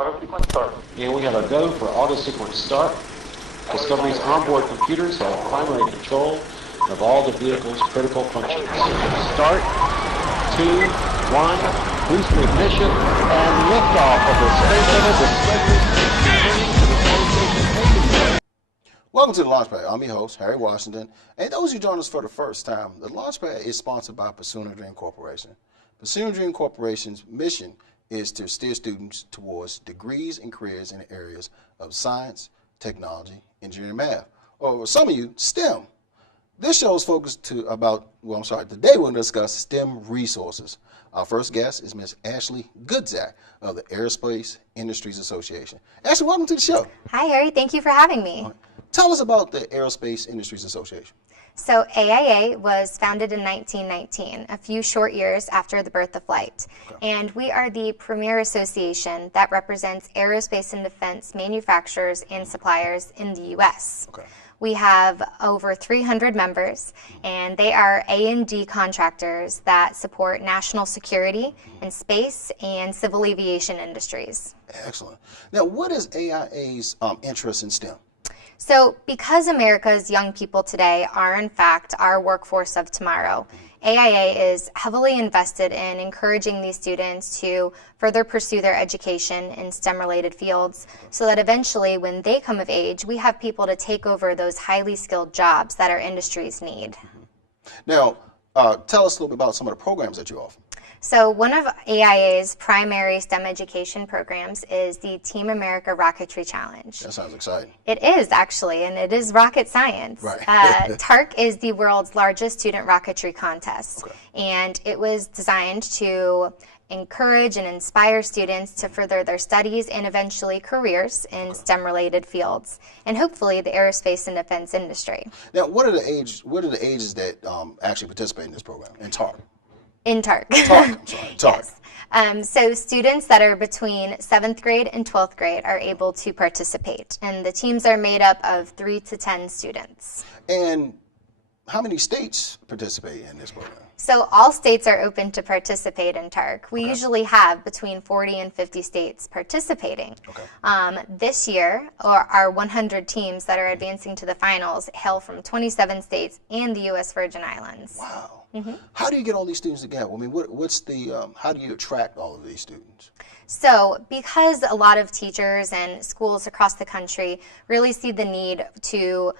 And we have a go for auto sequence start. Discovery's onboard computers have primary control of all the vehicle's critical functions. Start, 2, 1, boost ignition, and liftoff of the Space Shuttle Discovery. Welcome to the Launchpad. I'm your host, Harry Washington. And those who join us for the first time, the Launchpad is sponsored by Pursuing a Dream Corporation. Pursuing a Dream Corporation's mission is to steer students towards degrees and careers in the areas of science, technology, engineering, math, or some of you, STEM. This show is focused today we'll discuss STEM resources. Our first guest is Ms. Ashley Goodzak of the Aerospace Industries Association. Ashley, welcome to the show. Hi, Harry. Thank you for having me. Tell us about the Aerospace Industries Association. So AIA was founded in 1919, a few short years after the birth of flight. Okay. And we are the premier association that represents aerospace and defense manufacturers and suppliers in the U.S. Okay. We have over 300 members, and they are A&D contractors that support national security and space and civil aviation industries. Excellent. Now, what is AIA's interest in STEM? So because America's young people today are in fact our workforce of tomorrow, AIA is heavily invested in encouraging these students to further pursue their education in STEM-related fields so that eventually when they come of age, we have people to take over those highly skilled jobs that our industries need. Now, tell us a little bit about some of the programs that you offer. So one of AIA's primary STEM education programs is the Team America Rocketry Challenge. That sounds exciting. It is, actually, and it is rocket science. Right. TARC is the world's largest student rocketry contest, and it was designed to encourage and inspire students to further their studies and eventually careers in STEM-related fields, and hopefully the aerospace and defense industry. Now, what are the ages that actually participate in this program, in TARC? In TARC. TARC, I'm sorry, TARC. Yes. So students that are between 7th grade and 12th grade are able to participate, and the teams are made up of 3 to 10 students. And how many states participate in this program? So all states are open to participate in TARC. We usually have between 40 and 50 states participating. This year, our 100 teams that are advancing to the finals hail from 27 states and the U.S. Virgin Islands. Wow. How do you get all these students together? I mean, how do you attract all of these students? So because a lot of teachers and schools across the country really see the need to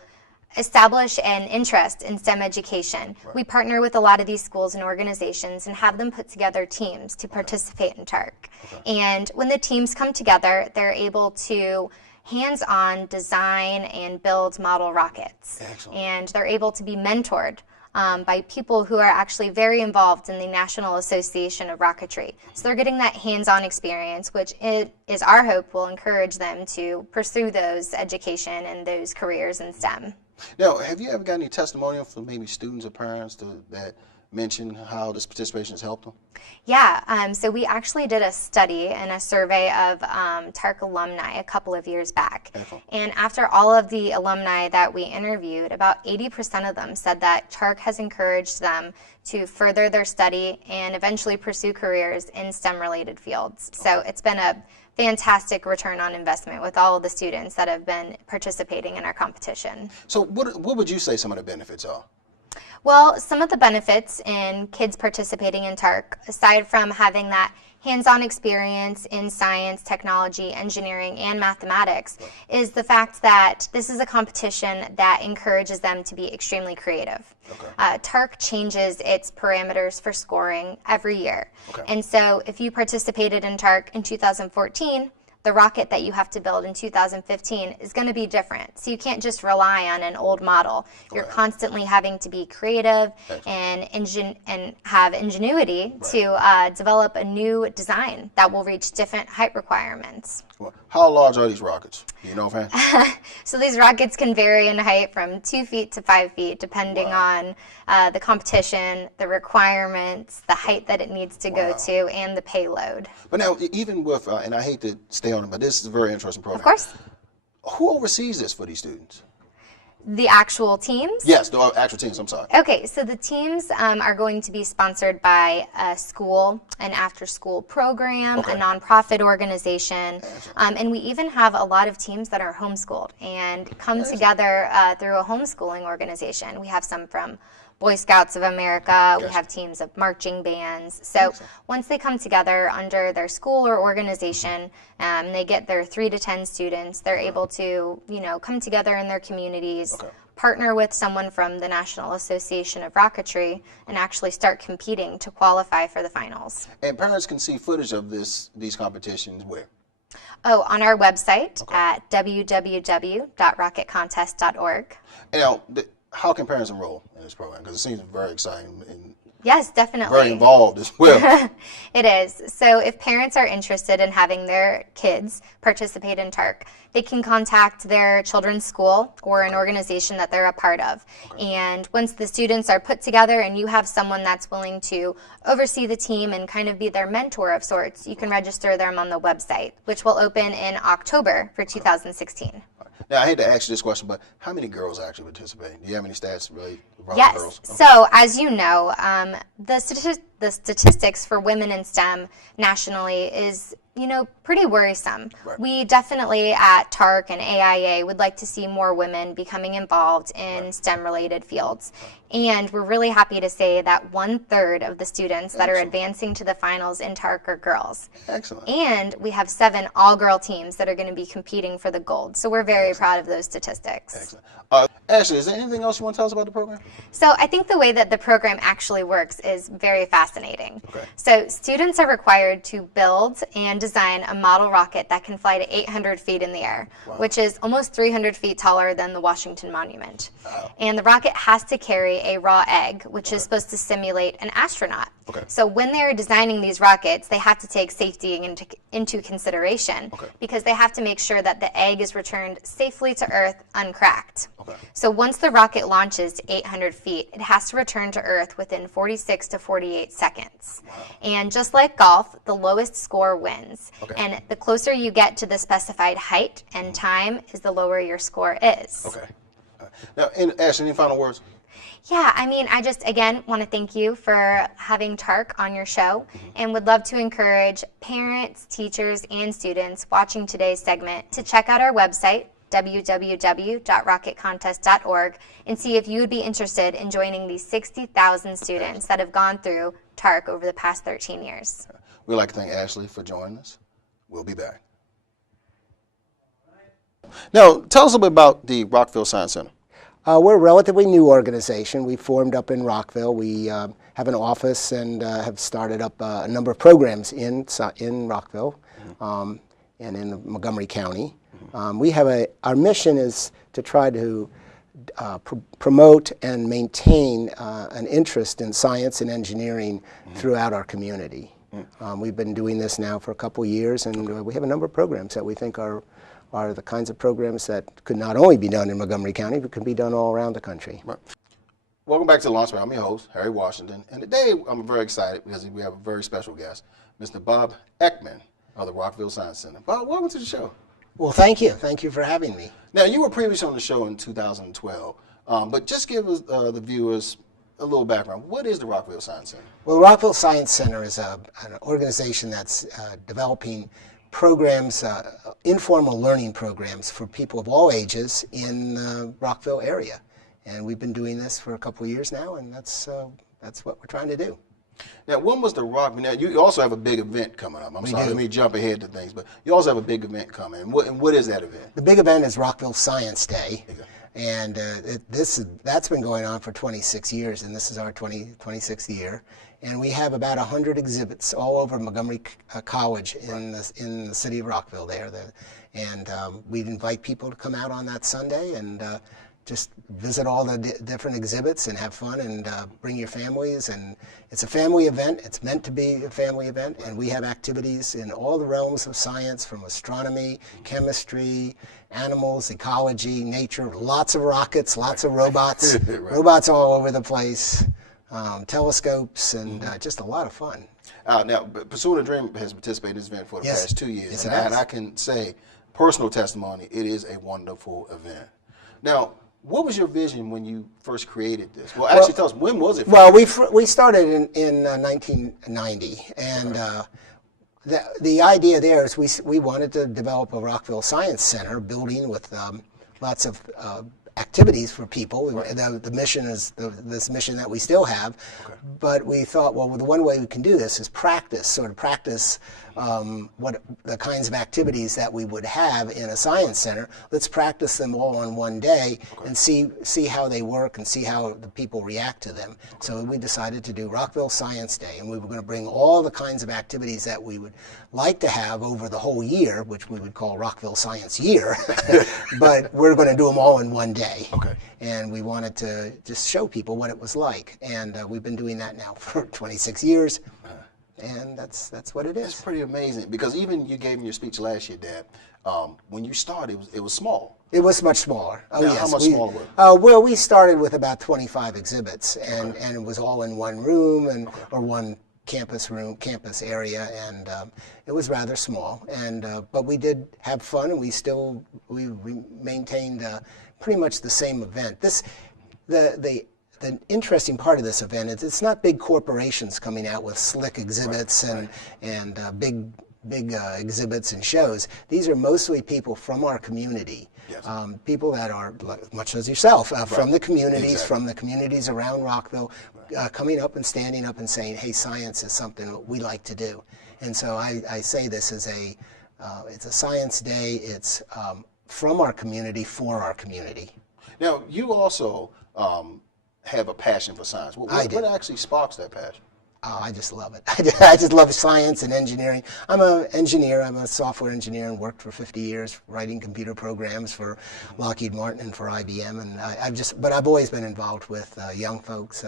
establish an interest in STEM education, we partner with a lot of these schools and organizations and have them put together teams to participate in TARC. And when the teams come together, they're able to hands-on design and build model rockets. Excellent. And they're able to be mentored by people who are actually very involved in the National Association of Rocketry. So they're getting that hands-on experience, which it is our hope will encourage them to pursue those education and those careers in STEM. Now, have you ever got any testimonial from maybe students or parents that mention how this participation has helped them? Yeah, so we actually did a study and a survey of TARC alumni a couple of years back. And after all of the alumni that we interviewed, about 80% of them said that TARC has encouraged them to further their study and eventually pursue careers in STEM-related fields. So it's been a fantastic return on investment with all of the students that have been participating in our competition. So what would you say some of the benefits are? Well, some of the benefits in kids participating in TARC, aside from having that hands-on experience in science, technology, engineering, and mathematics, is the fact that this is a competition that encourages them to be extremely creative. TARC changes its parameters for scoring every year. And so if you participated in TARC in 2014, the rocket that you have to build in 2015 is going to be different. So you can't just rely on an old model. You're constantly having to be creative and have ingenuity to develop a new design that will reach different height requirements. Well, how large are these rockets? Do you know offhand? So these rockets can vary in height from 2 feet to 5 feet, depending on the competition, the requirements, the height that it needs to go to, and the payload. But now, even with, and I hate to stay on it, but this is a very interesting program. Of course. Who oversees this for these students? The actual teams? Yes, the actual teams, I'm sorry. Okay, so the teams are going to be sponsored by a school, an after-school program, a nonprofit organization, and we even have a lot of teams that are homeschooled and come together through a homeschooling organization. We have some from Boy Scouts of America, we have teams of marching bands. So once they come together under their school or organization, they get their 3 to 10 students, they're able to, come together in their communities, partner with someone from the National Association of Rocketry, and actually start competing to qualify for the finals. And parents can see footage of these competitions where? Oh, on our website at www.rocketcontest.org. Now, how can parents enroll in this program? Because it seems very exciting and yes, definitely. very involved as well. It is. So if parents are interested in having their kids participate in TARC, they can contact their children's school or an organization that they're a part of. And once the students are put together and you have someone that's willing to oversee the team and kind of be their mentor of sorts, you can register them on the website, which will open in October for 2016. Now, I hate to ask you this question, but how many girls actually participate? Do you have any stats really about yes. girls? Yes. So, as you know, the statistics for women in STEM nationally is, pretty worrisome. Right. We definitely at TARC and AIA would like to see more women becoming involved in STEM-related fields. And we're really happy to say that 1/3 of the students that are advancing to the finals in TARC are girls. Excellent. And we have 7 all-girl teams that are going to be competing for the gold. So we're very proud of those statistics. Excellent. Ashley, is there anything else you want to tell us about the program? So I think the way that the program actually works is very fascinating. So students are required to build and design a model rocket that can fly to 800 feet in the air, which is almost 300 feet taller than the Washington Monument. And the rocket has to carry a raw egg, which is supposed to simulate an astronaut. So when they're designing these rockets, they have to take safety into consideration because they have to make sure that the egg is returned safely to Earth uncracked. So once the rocket launches to 800 feet, it has to return to Earth within 46 to 48 seconds. And just like golf, the lowest score wins. And the closer you get to the specified height and time is the lower your score is. Now, Ashley, any final words? Yeah, I just, again, want to thank you for having TARC on your show and would love to encourage parents, teachers, and students watching today's segment to check out our website, www.rocketcontest.org, and see if you would be interested in joining these 60,000 students that have gone through TARC over the past 13 years. We'd like to thank Ashley for joining us. We'll be back. Now, tell us a bit about the Rockville Science Center. We're a relatively new organization. We formed up in Rockville. We have an office and have started up a number of programs in Rockville and in Montgomery County. Our mission is to try to promote and maintain an interest in science and engineering throughout our community. We've been doing this now for a couple years, and we have a number of programs that we think are the kinds of programs that could not only be done in Montgomery County, but can be done all around the country. Welcome back to the Launchpad. I'm your host, Harry Washington, and today I'm very excited because we have a very special guest, Mr. Bob Ekman of the Rockville Science Center. Bob, welcome to the show. Well, thank you. Thank you for having me. Now, you were previously on the show in 2012, but just give us, the viewers a little background. What is the Rockville Science Center? Well, the Rockville Science Center is an organization that's developing programs, informal learning programs for people of all ages in the Rockville area. And we've been doing this for a couple of years now, and that's what we're trying to do. Now, when was the Rockville? Now, you also have a big event coming up. I'm sorry, let me jump ahead to things, but you also have a big event coming. And what is that event? The big event is Rockville Science Day. And that's been going on for 26 years, and this is our 26th year. And we have about 100 exhibits all over Montgomery College in the city of Rockville there. And we invite people to come out on that Sunday and just visit all the different exhibits and have fun and bring your families. And it's a family event. It's meant to be a family event. And we have activities in all the realms of science, from astronomy, chemistry, animals, ecology, nature, lots of rockets, lots of robots, robots all over the place, telescopes, and just a lot of fun. Now, Pursuing a Dream has participated in this event for the past 2 years. Yes, and I can say, personal testimony, it is a wonderful event. Now, What was your vision when you first created this? Well, actually, tell us, when was it? Well, we started in 1990, and the idea there is we wanted to develop a Rockville Science Center building with lots of activities for people. Right. The mission is this mission that we still have, but we thought, well, the one way we can do this is practice what the kinds of activities that we would have in a science center. Let's practice them all on one day and see how they work and see how the people react to them. So we decided to do Rockville Science Day, and we were going to bring all the kinds of activities that we would like to have over the whole year, which we would call Rockville Science Year, but we're going to do them all in one day. Okay. And we wanted to just show people what it was like, and we've been doing that now for 26 years. And that's what it is. It's pretty amazing, because even you gave me your speech last year, Dad. When you started, it was small. It was much smaller. Oh, Now, yes. how much smaller was it? Well, we started with about 25 exhibits, and it was all in one room or one campus area, and it was rather small. And but we did have fun, and we maintained pretty much the same event. The interesting part of this event is it's not big corporations coming out with slick exhibits and big exhibits and shows. These are mostly people from our community, Yes. People that are, much as yourself, from the communities, Exactly. from the communities around Rockville, coming up and standing up and saying, hey, science is something that we like to do. And so I say this as it's a science day. It's from our community, for our community. Now, you also have a passion for science. What actually sparks that passion? Oh, I just love it. I just love science and engineering. I'm an engineer. I'm a software engineer and worked for 50 years writing computer programs for Lockheed Martin and for IBM. And but I've always been involved with young folks,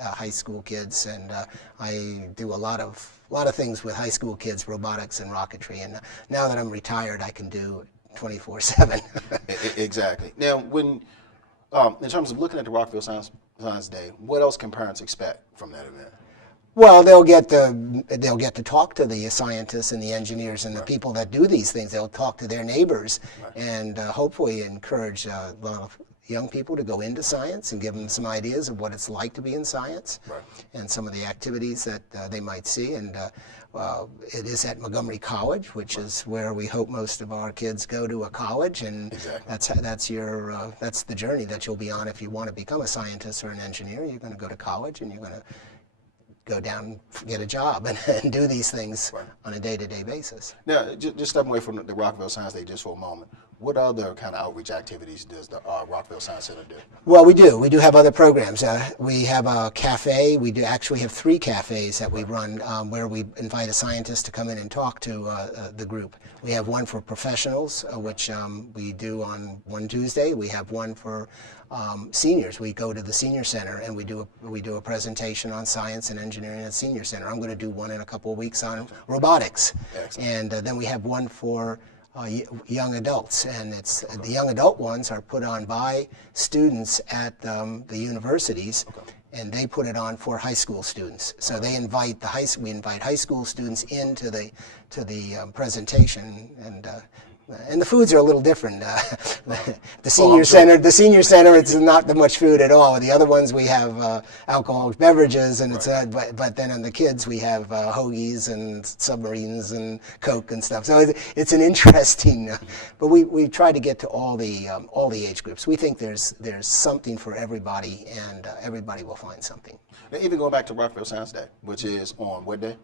high school kids, and I do a lot of things with high school kids, robotics and rocketry. And now that I'm retired, I can do 24/7. Exactly. Now, when in terms of looking at the Rockville Science Day, what else can parents expect from that event? Well, they'll get to talk to the scientists and the engineers and the people that do these things. They'll talk to their neighbors and hopefully encourage a lot of young people to go into science and give them some ideas of what it's like to be in science and some of the activities that they might see. And it is at Montgomery College, which is where we hope most of our kids go to a college, and that's the journey that you'll be on if you want to become a scientist or an engineer. You're going to go to college, and you're going to go down, get a job, and do these things on a day-to-day basis. Now, just stepping away from the Rockville Science Day just for a moment, what other kind of outreach activities does the Rockville Science Center do? Well, we do. We do have other programs. We have a cafe. We do actually have 3 cafes that we run where we invite a scientist to come in and talk to the group. We have one for professionals, which we do on one Tuesday. We have one for seniors. We go to the senior center and we do a presentation on science and engineering at the senior center. I'm going to do one in a couple of weeks on robotics. And then we have one for young adults, and the young adult ones are put on by students at the universities, and they put it on for high school students. So they invite we invite high school students into the presentation, and the foods are a little different. The senior center, it's not that much food at all. The other ones we have alcoholic beverages, and but then on the kids we have hoagies and submarines and Coke and stuff. So it's an interesting. But we try to get to all the age groups. We think there's something for everybody, and everybody will find something. Now, even going back to Rockville Science Day, which is on what day?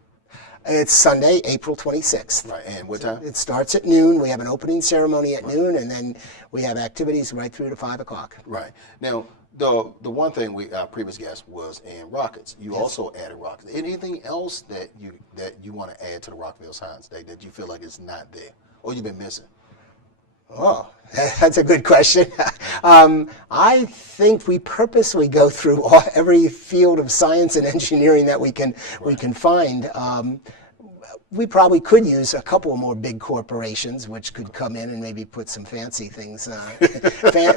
It's Sunday, April 26th. Right, and what time? It starts at noon. We have an opening ceremony at noon, and then we have activities right through to 5 o'clock. Right. Now, the one thing our previous guest was in rockets. You also added rockets. Anything else that you want to add to the Rockville Science Day that you feel like is not there, or you've been missing? Oh, that's a good question. I think we purposely go through every field of science and engineering that we can find. We probably could use a couple more big corporations, which could come in and maybe put some fancy things,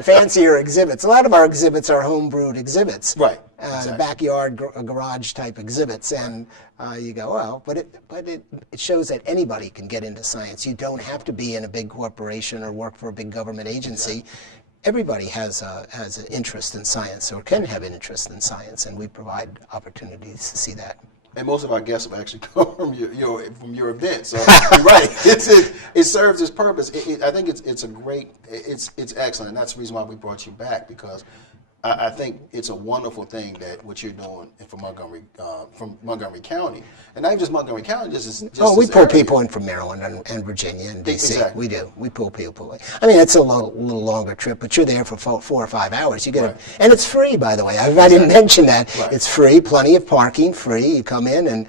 fancier exhibits. A lot of our exhibits are home-brewed exhibits, backyard garage type exhibits, and you go, well, but it shows that anybody can get into science. You don't have to be in a big corporation or work for a big government agency. everybody has an interest in science or can have an interest in science, and we provide opportunities to see that. And most of our guests have actually come from your event, so you're right. It serves its purpose. I think it's a great, it's excellent, and that's the reason why we brought you back, because I think it's a wonderful thing that what you're doing for from Montgomery County, and not even just Montgomery County. We pull people in from Maryland and Virginia and D.C. Exactly. We do. We pull people in. I mean, it's a little longer trip, but you're there for 4 or 5 hours. You get and it's free, by the way. I didn't mention that. Right. It's free. Plenty of parking. Free. You come in, and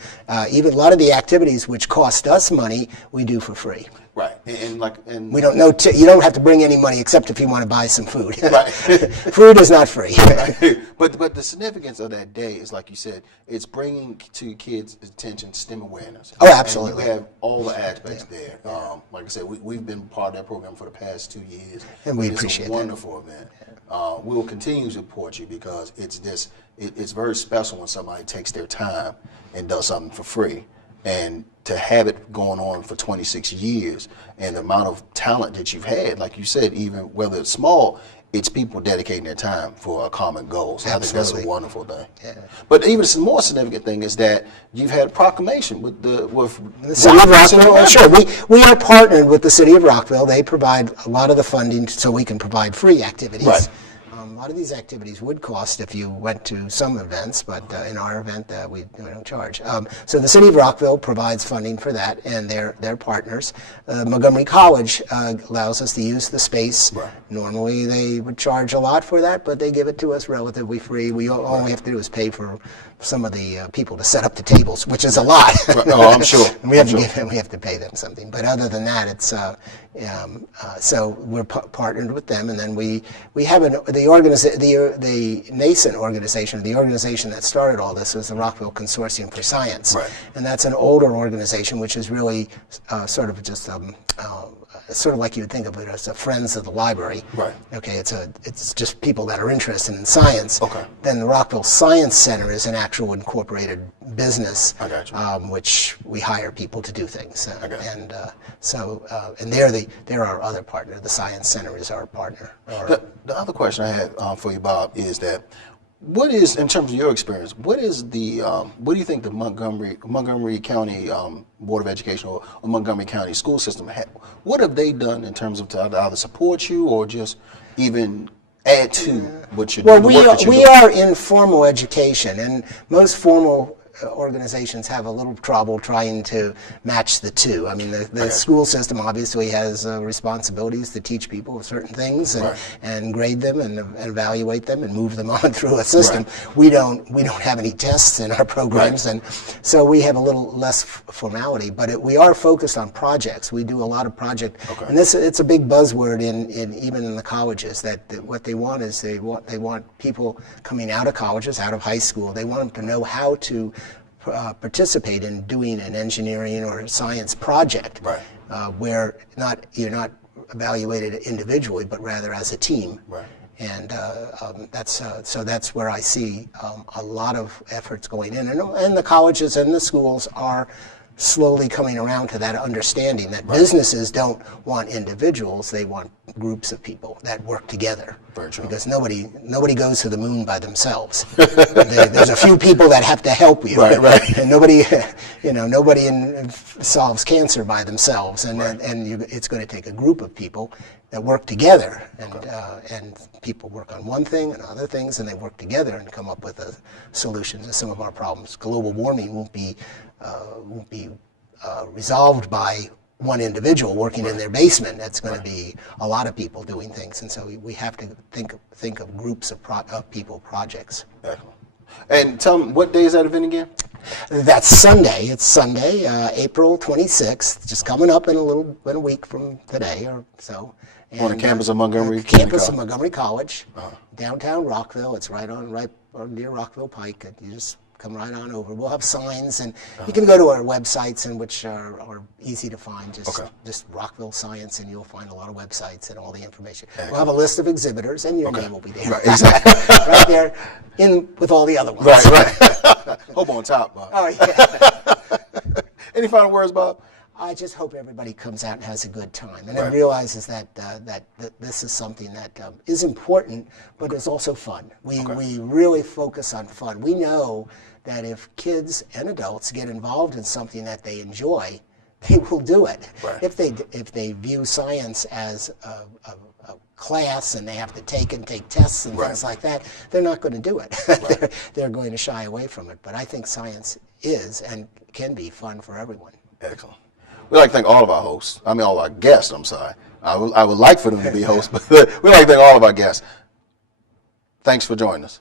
even a lot of the activities which cost us money, we do for free. Right, and we don't know. You don't have to bring any money except if you want to buy some food. Right. Food is not free. Right. But the significance of that day is, like you said, it's bringing to kids' attention STEM awareness. Oh, absolutely. And you have all the aspects there. Like I said, we've been part of that program for the past 2 years, and we appreciate it. It's a wonderful event. We will continue to support you because it's very special when somebody takes their time and does something for free. And to have it going on for 26 years and the amount of talent that you've had, like you said, even whether it's small, it's people dedicating their time for a common goal. So I think that's a wonderful thing. Yeah. But even a more significant thing is that you've had a proclamation with the City of Rockville. Sure, we are partnered with the City of Rockville. They provide a lot of the funding so we can provide free activities. Right. A lot of these activities would cost if you went to some events, but in our event, we don't charge. So the City of Rockville provides funding for that, and they're partners. Montgomery College allows us to use the space. Right. Normally they would charge a lot for that, but they give it to us relatively free. All we have to do is pay for some of the people to set up the tables, which is a lot. Oh, I'm sure. And we have to pay them something. But other than that, it's so we're partnered with them, and then we have the nascent organization, the organization that started all this was the Rockville Consortium for Science. Right. And that's an older organization which is really sort of just sort of like you would think of it as a Friends of the Library. Right. Okay, it's just people that are interested in science. Okay. Then the Rockville Science Center is an actual incorporated business. I got you. Which we hire people to do things. I got you. And they're our other partner. The Science Center is our partner. The other question I had for you, Bob, is that what is, in terms of your experience, what do you think the Montgomery County Board of Education or Montgomery County school system, what have they done in terms of to either support you or just even add to what you're doing? Well, we are in formal education, and most formal organizations have a little trouble trying to match the two. I mean, the school system obviously has responsibilities to teach people certain things and grade them and evaluate them and move them on through a system. Right. We don't have any tests in our programs, and so we have a little less formality. But we are focused on projects. We do a lot of projects, and it's a big buzzword even in the colleges that what they want is they want people coming out of colleges, out of high school. They want them to know how to participate in doing an engineering or science project, where you're not evaluated individually, but rather as a team. Right. And that's where I see a lot of efforts going in, and the colleges and the schools are slowly coming around to that understanding that businesses don't want individuals, they want groups of people that work together. Very true. Because nobody goes to the moon by themselves. There's a few people that have to help you. Right. And nobody solves cancer by themselves, and it's going to take a group of people that work together, and people work on one thing and other things, and they work together and come up with a solution to some of our problems. Global warming won't be resolved by one individual working in their basement. That's going to be a lot of people doing things, and so we have to think of groups of people, projects. Excellent. And tell me, what day is that event again? That's Sunday. It's Sunday, April 26th, just coming up in a week from today or so. And on the campus of Montgomery campus of Montgomery College, downtown Rockville. It's right near Rockville Pike. You just come right on over. We'll have signs, and you can go to our websites, which are easy to find. Just Rockville Science, and you'll find a lot of websites and all the information. We'll have a list of exhibitors, and your name will be there. Right, exactly. Right there, with all the other ones. Right. Hope on top, Bob. Oh, yeah. Any final words, Bob? I just hope everybody comes out and has a good time, and Right. realizes that, that this is something that is important, but is also fun. We really focus on fun. We know that if kids and adults get involved in something that they enjoy, they will do it. Right. If they view science as a class and they have to take tests and things like that, they're not going to do it. They're going to shy away from it. But I think science is and can be fun for everyone. Excellent. We'd like to thank all of our hosts. I mean, all our guests, I'm sorry. I would like for them to be hosts, but we'd like to thank all of our guests. Thanks for joining us.